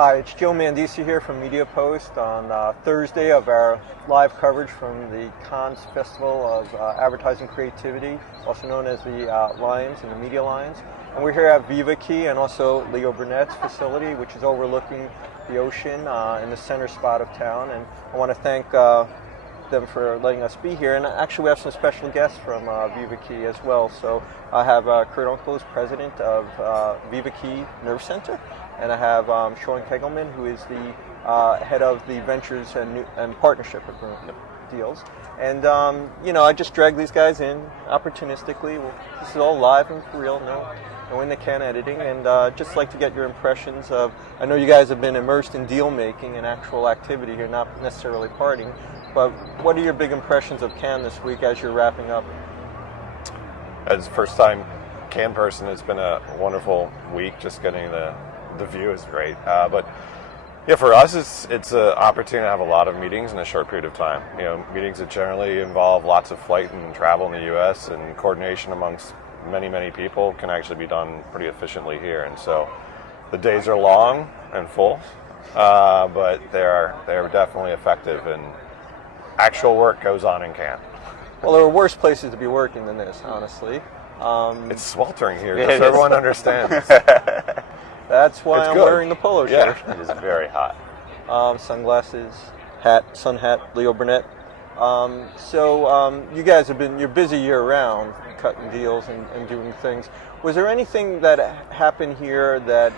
Hi, it's Joe Mandese here from MediaPost on Thursday of our live coverage from the Cannes Festival of Advertising Creativity, also known as the Lions and the Media Lions. And we're here at VivaKi and also Leo Burnett's facility, which is overlooking the ocean in the center spot of town. And I want to thank them for letting us be here. And actually we have some special guests from VivaKi as well. So I have Kurt Unkel, who's president of VivaKi Nerve Center. And I have Sean Kegelman, who is the head of the Ventures and Partnership deals. And, I just dragged these guys in opportunistically. This is all live and for real, no in-the-can editing. And just like to get your impressions of, I know you guys have been immersed in deal making and actual activity here, not necessarily partying. But what are your big impressions of Cannes this week as you're wrapping up? As a first-time Cannes person, it's been a wonderful week. Just getting the view is great. But yeah, for us, it's an opportunity to have a lot of meetings in a short period of time. Meetings that generally involve lots of flight and travel in the U.S. and coordination amongst many people can actually be done pretty efficiently here. And so the days are long and full, but they're definitely effective, and actual work goes on in Cannes. Well, there are worse places to be working than this, honestly. It's sweltering here, just so everyone understands. That's why I'm wearing the polo shirt. Yeah, it is very hot. Sunglasses, sun hat, Leo Burnett. So you guys you're busy year round, cutting deals and doing things. Was there anything that happened here that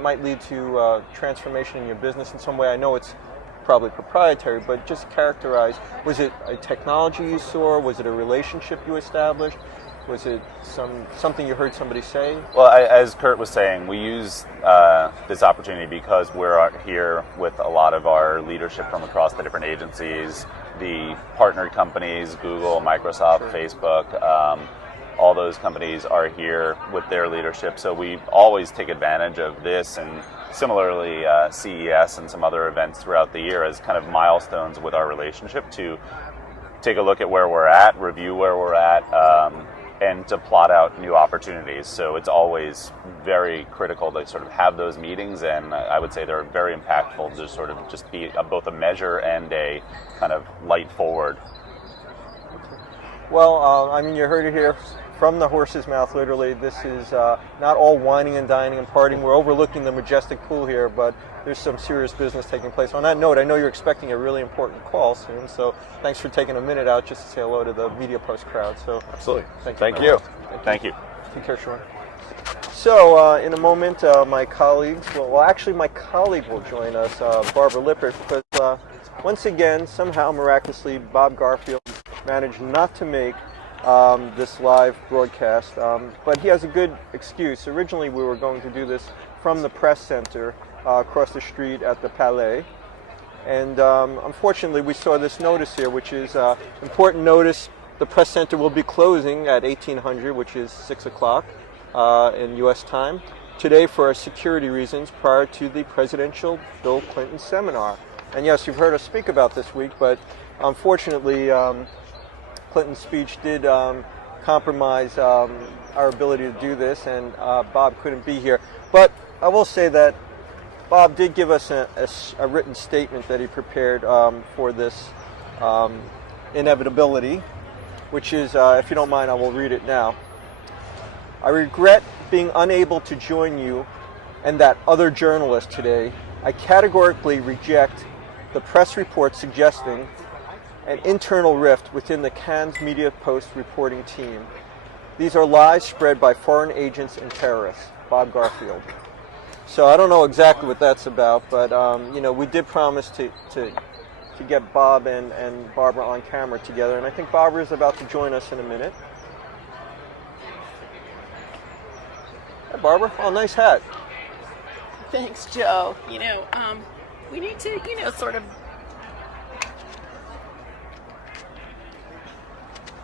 might lead to transformation in your business in some way? I know it's probably proprietary, but just characterize, was it a technology you saw? Was it a relationship you established? Was it something you heard somebody say? Well, as Kurt was saying, we use this opportunity because we're here with a lot of our leadership from across the different agencies, the partnered companies, Google, Microsoft, sure. Facebook, all those companies are here with their leadership. So we always take advantage of this, and similarly CES and some other events throughout the year as kind of milestones with our relationship to take a look at where we're at, review where we're at, and to plot out new opportunities. So it's always very critical to sort of have those meetings, and I would say they're very impactful to sort of just be both a measure and a kind of light forward. Well, you heard it here from the horse's mouth, literally. This is not all whining and dining and partying. We're overlooking the majestic pool here, but there's some serious business taking place. On that note, I know you're expecting a really important call soon, so thanks for taking a minute out just to say hello to the MediaPost crowd. So absolutely. Thank you. Thank you. Take care, Sean. So in a moment, my colleagues, my colleague will join us, Barbara Lippert, because once again, somehow, miraculously, Bob Garfield managed not to make this live broadcast, but he has a good excuse. Originally, we were going to do this from the press center across the street at the Palais, and unfortunately, we saw this notice here, which is important notice. The press center will be closing at 1800, which is 6 o'clock in U.S. time today for security reasons prior to the presidential Bill Clinton seminar. And yes, you've heard us speak about this week, but unfortunately, Clinton's speech did compromise our ability to do this, and Bob couldn't be here. But I will say that Bob did give us a written statement that he prepared for this inevitability, which is, if you don't mind, I will read it now. I regret being unable to join you and that other journalist today. I categorically reject the press report suggesting an internal rift within the Cannes MediaPost reporting team. These are lies spread by foreign agents and terrorists. Bob Garfield. So I don't know exactly what that's about, but we did promise to get Bob and Barbara on camera together, and I think Barbara is about to join us in a minute. Hi, Barbara. Oh, nice hat. Thanks, Joe. We need to, sort of.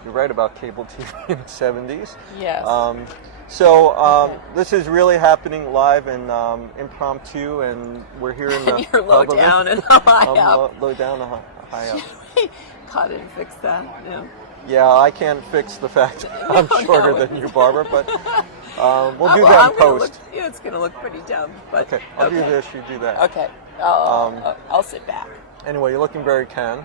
You're right about cable TV in the 70s. Yes. This is really happening live and impromptu, and we're here in the you're low down and high up. Low down and high up. God didn't fix that. No. Yeah, I can't fix the fact that I'm shorter than you, Barbara, but We'll do that in post. It's going to look pretty dumb. But, okay, I'll do this, you do that. Okay, I'll sit back. Anyway, you're looking very Ken.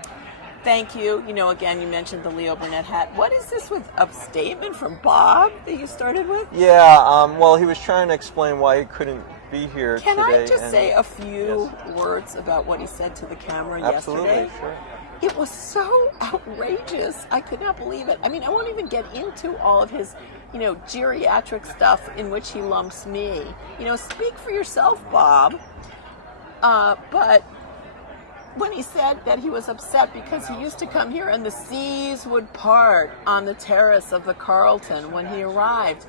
Thank you. Again, you mentioned the Leo Burnett hat. What is this with a statement from Bob that you started with? Yeah, well, he was trying to explain why he couldn't be here today. Can I just say a few words about what he said to the camera yesterday? Sure. It was so outrageous. I could not believe it. I mean, I won't even get into all of his, geriatric stuff in which he lumps me. Speak for yourself, Bob. But when he said that he was upset because he used to come here and the seas would part on the terrace of the Carlton when he arrived,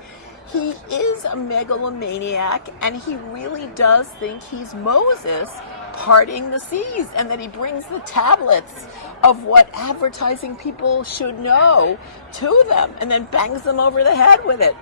he is a megalomaniac, and he really does think he's Moses parting the seas, and that he brings the tablets of what advertising people should know to them and then bangs them over the head with it.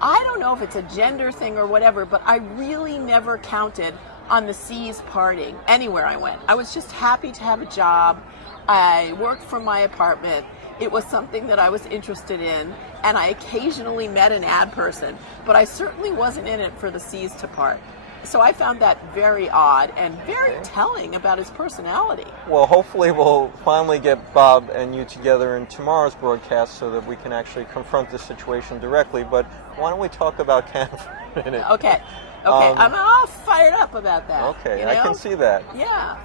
I don't know if it's a gender thing or whatever, but I really never counted on the seas parting anywhere I went. I was just happy to have a job. I worked from my apartment. It was something that I was interested in, and I occasionally met an ad person, but I certainly wasn't in it for the seas to part. So I found that very odd and very telling about his personality. Well, hopefully we'll finally get Bob and you together in tomorrow's broadcast so that we can actually confront the situation directly. But why don't we talk about Ken for a minute? Okay. I'm all fired up about that. Okay, I can see that. Yeah.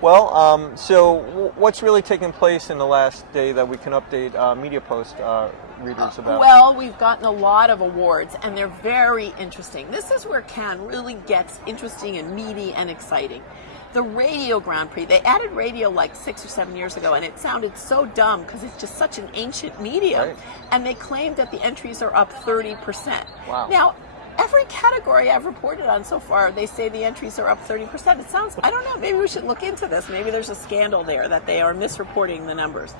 Well, so what's really taken place in the last day that we can update MediaPost readers about? Well, we've gotten a lot of awards, and they're very interesting. This is where Cannes really gets interesting and meaty and exciting. The Radio Grand Prix, they added radio like 6 or 7 years ago, and it sounded so dumb because it's just such an ancient medium. Right. And they claimed that the entries are up 30%. Wow. Now, every category I've reported on so far, they say the entries are up 30%. It sounds, I don't know, maybe we should look into this. Maybe there's a scandal there that they are misreporting the numbers.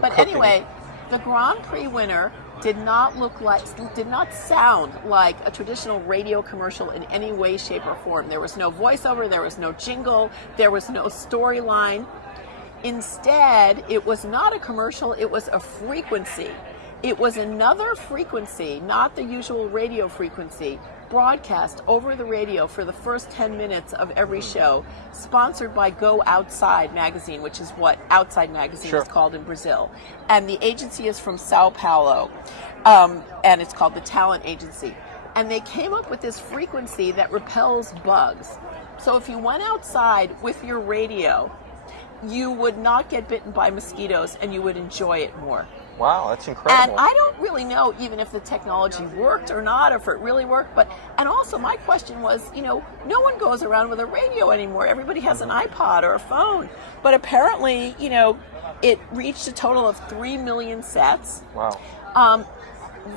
But anyway, the Grand Prix winner did not sound like a traditional radio commercial in any way, shape, or form. There was no voiceover, there was no jingle, there was no storyline. Instead, it was not a commercial, it was a frequency. It was another frequency, not the usual radio frequency, broadcast over the radio for the first 10 minutes of every show, sponsored by Go Outside magazine, which is what Outside magazine is called in Brazil. And the agency is from Sao Paulo, and it's called the Talent Agency. And they came up with this frequency that repels bugs. So if you went outside with your radio, you would not get bitten by mosquitoes and you would enjoy it more. Wow, that's incredible. And I don't really know even if the technology worked or not, or if it really worked. And also my question was, no one goes around with a radio anymore. Everybody has an iPod or a phone. But apparently, it reached a total of 3 million sets. Wow.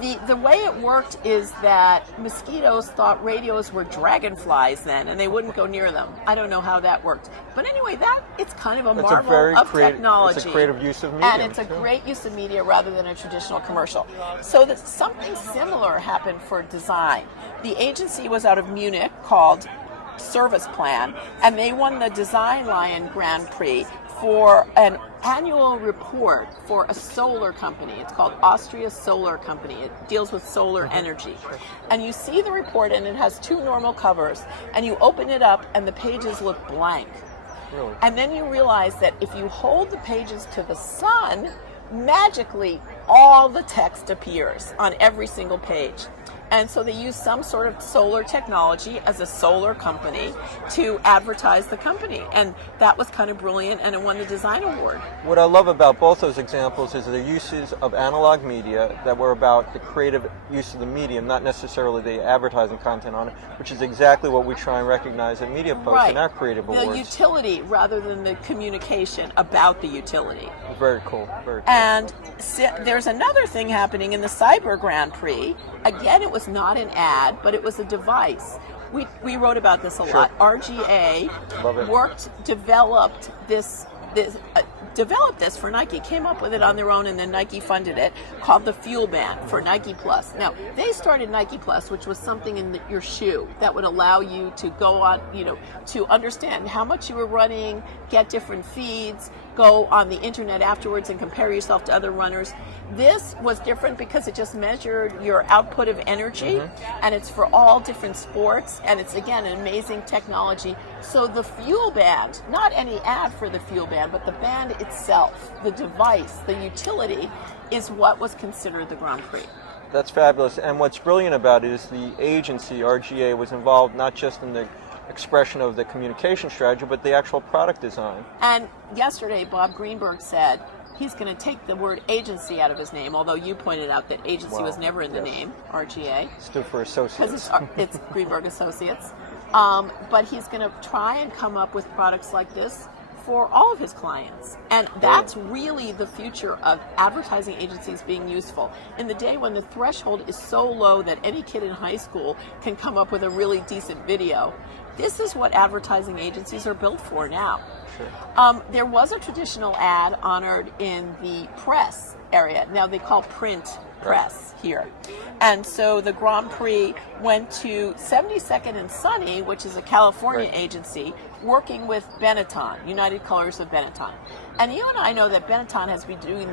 The way it worked is that mosquitoes thought radios were dragonflies then, and they wouldn't go near them. I don't know how that worked. But anyway, it's kind of a marvel of technology. It's a creative use of media. And it's a great use of media rather than a traditional commercial. So that something similar happened for design. The agency was out of Munich called Service Plan, and they won the Design Lion Grand Prix for an annual report for a solar company. It's called Austria Solar Company. It deals with solar energy. And you see the report, and it has 2 normal covers, and you open it up and the pages look blank. Really? And then you realize that if you hold the pages to the sun, magically all the text appears on every single page. And so they use some sort of solar technology as a solar company to advertise the company. And that was kind of brilliant, and it won the design award. What I love about both those examples is the uses of analog media that were about the creative use of the medium, not necessarily the advertising content on it, which is exactly what we try and recognize at MediaPost in our creative awards. The utility rather than the communication about the utility. Very cool. Very cool. And there's another thing happening in the Cyber Grand Prix. Again, it was not an ad, but it was a device. We wrote about this a lot. RGA developed this for Nike, came up with it on their own, and then Nike funded it, called the Fuel Band for Nike Plus. Now, they started Nike Plus, which was something in your shoe that would allow you to go on, to understand how much you were running, get different feeds, go on the internet afterwards and compare yourself to other runners. This was different because it just measured your output of energy, and it's for all different sports, and it's, again, an amazing technology. So the Fuel Band, not any ad for the Fuel Band, but the band itself, the device, the utility, is what was considered the Grand Prix. That's fabulous. And what's brilliant about it is the agency, RGA, was involved not just in the expression of the communication strategy, but the actual product design. And yesterday, Bob Greenberg said he's going to take the word agency out of his name, although you pointed out that agency was never in the name, RGA. Stood for associates. Because it's Greenberg Associates. But he's going to try and come up with products like this for all of his clients. And that's really the future of advertising agencies being useful. In the day when the threshold is so low that any kid in high school can come up with a really decent video, this is what advertising agencies are built for now. Sure. There was a traditional ad honored in the press area. Now they call print press here. And so the Grand Prix went to 72nd and Sunny, which is a California agency, working with Benetton, United Colors of Benetton. And you and I know that Benetton has been doing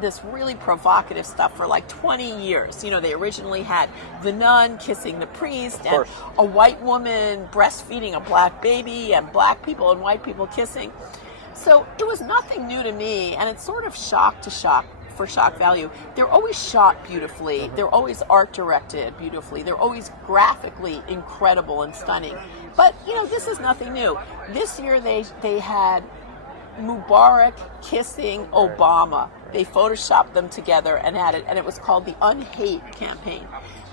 this really provocative stuff for like 20 years. You know, they originally had the nun kissing the priest, and a white woman breastfeeding a black baby, and black people and white people kissing. So it was nothing new to me, and it's sort of shock to shock. For shock value, they're always shot beautifully, they're always art directed beautifully, they're always graphically incredible and stunning. But you know, this is nothing new. This year they had Mubarak kissing Obama. They photoshopped them together and had it, and it was called the Unhate campaign.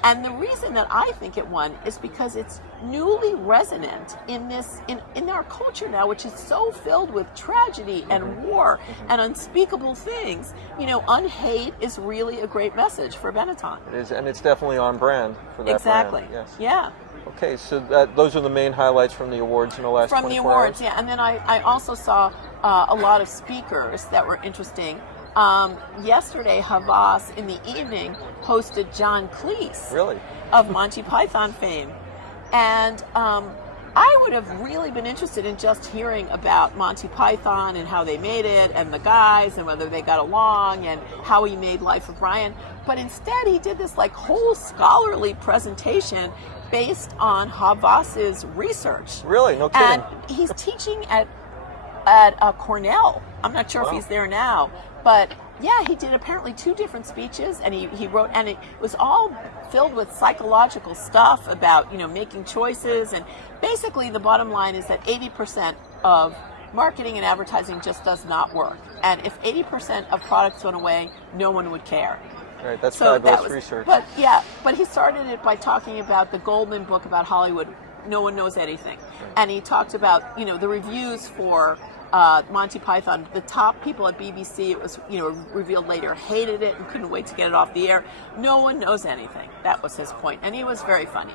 And the reason that I think it won is because it's newly resonant in our culture now, which is so filled with tragedy and war and unspeakable things. You know, unhate is really a great message for Benetton. It is, and it's definitely on brand for that exactly. brand. Yes. Yeah. Okay, so those are the main highlights from the awards in the last 24 hours? From the awards, yeah. And then I also saw a lot of speakers that were interesting. Yesterday, Havas in the evening hosted John Cleese of Monty Python fame. And I would have really been interested in just hearing about Monty Python and how they made it and the guys and whether they got along and how he made Life of Brian. But instead, he did this like whole scholarly presentation based on Havas's research. Really? No kidding. And he's teaching at Cornell. I'm not sure if he's there now. But yeah, he did apparently 2 different speeches, and he wrote, and it was all filled with psychological stuff about, you know, making choices. And basically the bottom line is that 80% of marketing and advertising just does not work. And if 80% of products went away, no one would care. Right, that's fabulous research. But he started it by talking about the Goldman book about Hollywood, No One Knows Anything. And he talked about, you know, the reviews for Monty Python. The top people at BBC, it was, you know, revealed later, hated it and couldn't wait to get it off the air. No one knows anything. That was his point. And he was very funny.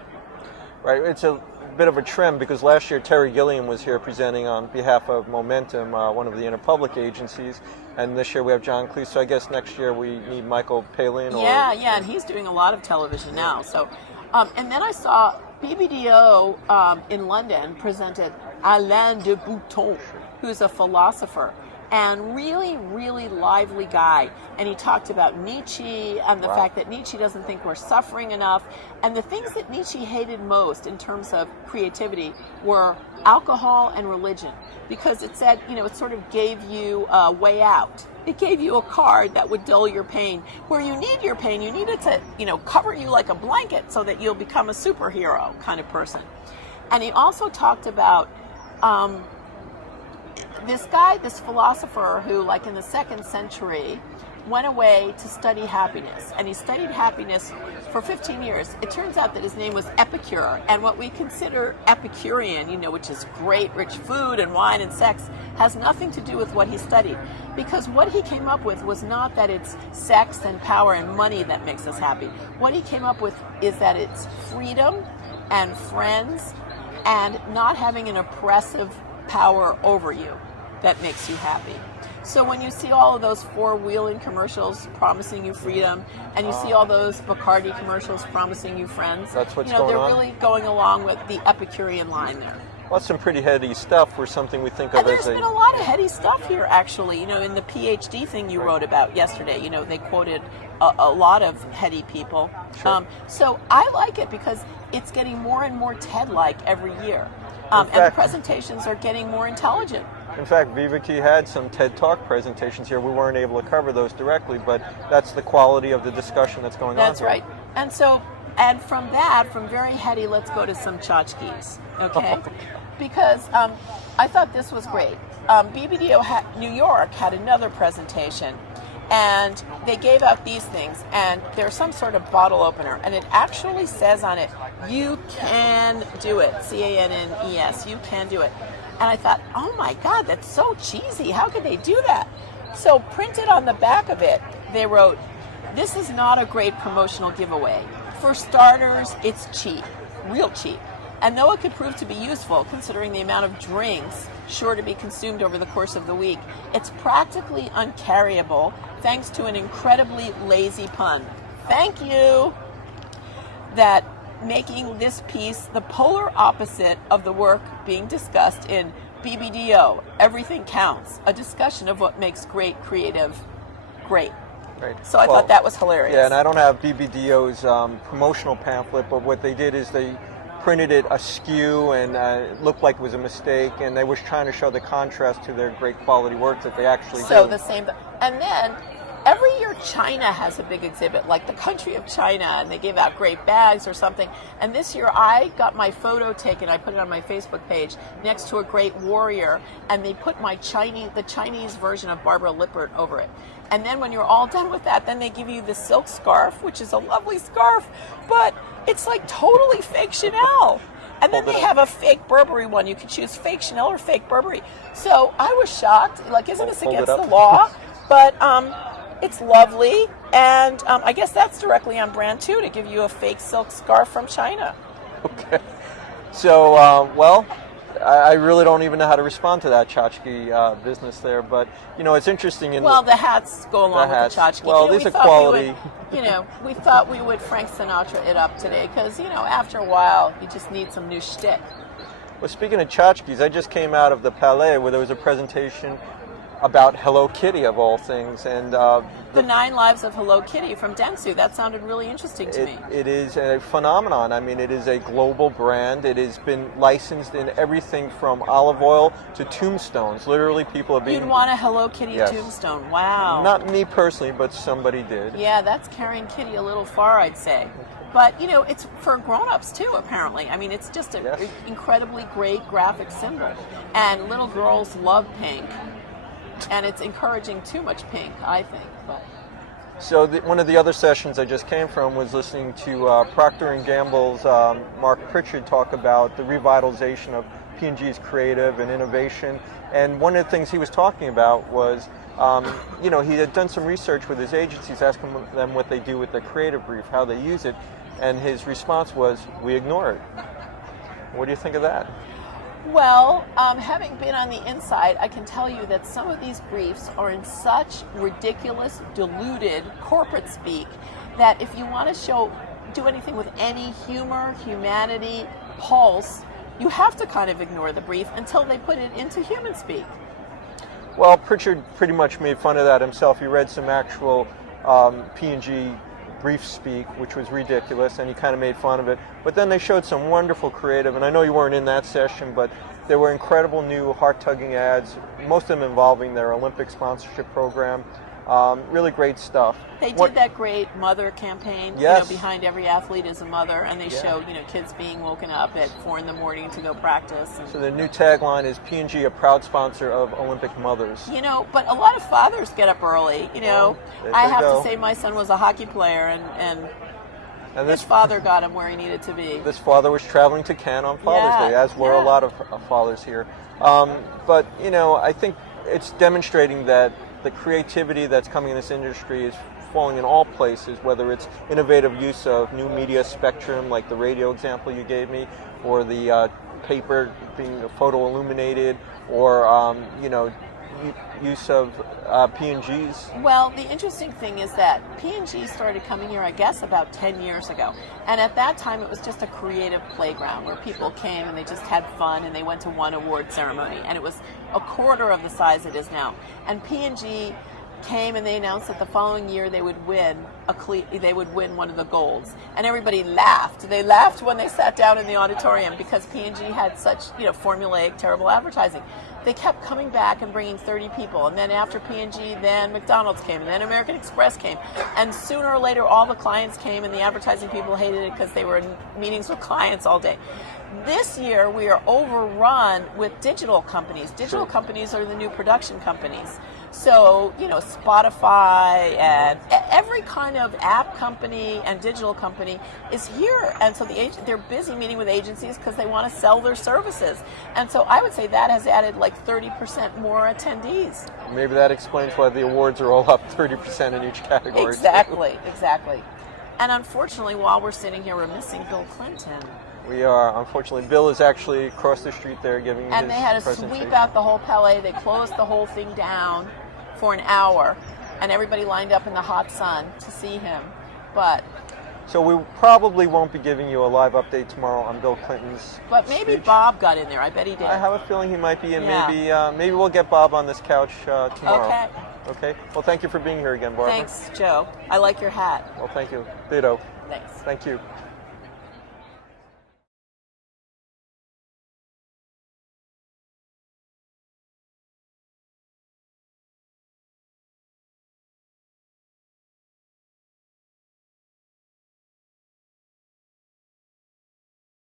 Right. It's a bit of a trend because last year Terry Gilliam was here presenting on behalf of Momentum, one of the Interpublic agencies. And this year we have John Cleese. So I guess next year we need Michael Palin. Yeah, and he's doing a lot of television now. So, and then I saw BBDO in London presented Alain de Botton, who's a philosopher and really, really lively guy. And he talked about Nietzsche and the fact that Nietzsche doesn't think we're suffering enough. And the things that Nietzsche hated most in terms of creativity were alcohol and religion, because it said, you know, it sort of gave you a way out. It gave you a card that would dull your pain. Where you need your pain, you need it to, you know, cover you like a blanket so that you'll become a superhero kind of person. And he also talked about this philosopher who, like in the 2nd century, went away to study happiness. And he studied happiness for 15 years. It turns out that his name was Epicure. And what we consider Epicurean, you know, which is great, rich food and wine and sex, has nothing to do with what he studied. Because what he came up with was not that it's sex and power and money that makes us happy. What he came up with is that it's freedom and friends and not having an oppressive power over you that makes you happy. So when you see all of those four-wheeling commercials promising you freedom, and you see all those Bacardi commercials promising you friends, that's what's you know, going they're on? really going along with the Epicurean line there. Well, that's some pretty heady stuff for something we think of And as there's been a lot of heady stuff here, actually. In the PhD thing you wrote about yesterday, they quoted a lot of heady people. Sure. So I like it because it's getting more and more TED-like every year. And the presentations are getting more intelligent. In fact, VivaKi had some TED Talk presentations here. We weren't able to cover those directly, but that's the quality of the discussion that's going on That's here. right. And from very heady, let's go to some tchotchkes, okay? Because I thought this was great. BBDO New York had another presentation, and they gave out these things, and there's some sort of bottle opener, and it actually says on it, "You can do it," CANNES, you can do it. And I thought, oh my God, that's so cheesy. How could they do that? So printed on the back of it, they wrote, "This is not a great promotional giveaway. For starters, it's cheap, real cheap. And though it could prove to be useful, considering the amount of drinks sure to be consumed over the course of the week, it's practically uncarryable thanks to an incredibly lazy pun. Thank you." That making this piece the polar opposite of the work being discussed in BBDO, Everything Counts, a discussion of what makes great creative great. Right. So I thought that was hilarious. Yeah, and I don't have BBDO's promotional pamphlet, but what they did is they printed it askew, and it looked like it was a mistake, and they was trying to show the contrast to their great quality work that they actually do. So the same, and then every year China has a big exhibit, like the country of China, and they give out great bags or something. And this year I got my photo taken, I put it on my Facebook page, next to a great warrior, and they put the Chinese version of Barbara Lippert over it. And then when you're all done with that, then they give you the silk scarf, which is a lovely scarf, but it's like totally fake Chanel. And then they have a fake Burberry one. You can choose fake Chanel or fake Burberry. So I was shocked. Like, isn't this against the law? But it's lovely. And I guess that's directly on brand, too, to give you a fake silk scarf from China. Okay. So, I really don't even know how to respond to that tchotchke business there, but it's interesting. The hats go along with the tchotchke. Well, these are quality. We thought we would Frank Sinatra it up today because after a while you just need some new shtick. Well, speaking of tchotchkes, I just came out of the Palais where there was a presentation about Hello Kitty of all things, and the 9 Lives of Hello Kitty from Dentsu. That sounded really interesting to me. It is a phenomenon. I mean, it is a global brand. It has been licensed in everything from olive oil to tombstones. Literally, people are being... You'd want a Hello Kitty tombstone. Wow. Not me personally, but somebody did. Yeah, that's carrying Kitty a little far, I'd say. But, it's for grown-ups, too, apparently. I mean, it's just an incredibly great graphic symbol. And little girls love pink. And it's encouraging too much pink, I think. But. So one of the other sessions I just came from was listening to Procter & Gamble's Mark Pritchard talk about the revitalization of P&G's creative and innovation. And one of the things he was talking about was, he had done some research with his agencies, asking them what they do with the creative brief, how they use it. And his response was, "We ignore it." What do you think of that? Well, having been on the inside, I can tell you that some of these briefs are in such ridiculous, diluted corporate speak that if you want to do anything with any humor, humanity, pulse, you have to kind of ignore the brief until they put it into human speak. Well, Pritchard pretty much made fun of that himself. He read some actual P&G brief speak, which was ridiculous, and he kind of made fun of it. But then they showed some wonderful creative, and I know you weren't in that session, but there were incredible new heart-tugging ads, most of them involving their Olympic sponsorship program. Really great stuff. They did that great mother campaign. Yes. Behind every athlete is a mother, and they show kids being woken up at 4 a.m. to go practice. So the new tagline is "P&G, a proud sponsor of Olympic mothers." But a lot of fathers get up early. I have to say my son was a hockey player, and his father got him where he needed to be. This father was traveling to Cannes on Father's Day, as were a lot of fathers here. But I think it's demonstrating that the creativity that's coming in this industry is falling in all places, whether it's innovative use of new media spectrum, like the radio example you gave me, or the paper being photo illuminated, or use of P&G's? Well, the interesting thing is that P&G started coming here, I guess, about 10 years ago. And at that time, it was just a creative playground where people came and they just had fun and they went to one award ceremony. And it was a quarter of the size it is now. And P&G came and they announced that the following year they would win one of the golds, and everybody laughed. They laughed when they sat down in the auditorium because P&G had such formulaic, terrible advertising. They kept coming back and bringing 30 people, and then after P&G, then McDonald's came, and then American Express came, and sooner or later all the clients came, and the advertising people hated it because they were in meetings with clients all day. This year we are overrun with digital companies. Digital companies are the new production companies. So, Spotify and every kind of app company and digital company is here. And so they're busy meeting with agencies because they want to sell their services. And so I would say that has added like 30% more attendees. Maybe that explains why the awards are all up 30% in each category. Exactly. And unfortunately, while we're sitting here, we're missing Bill Clinton. We are. Unfortunately, Bill is actually across the street there giving his And they had to presentation. sweep out the whole Palais. They closed the whole thing down for an hour, and everybody lined up in the hot sun to see him. But So we probably won't be giving you a live update tomorrow on Bill Clinton's maybe speech. Bob got in there. I bet he did. I have a feeling he might be in. Yeah. Maybe we'll get Bob on this couch tomorrow. Okay. Okay. Well, thank you for being here again, Barbara. Thanks, Joe. I like your hat. Well, thank you. Ditto. Thanks. Thank you.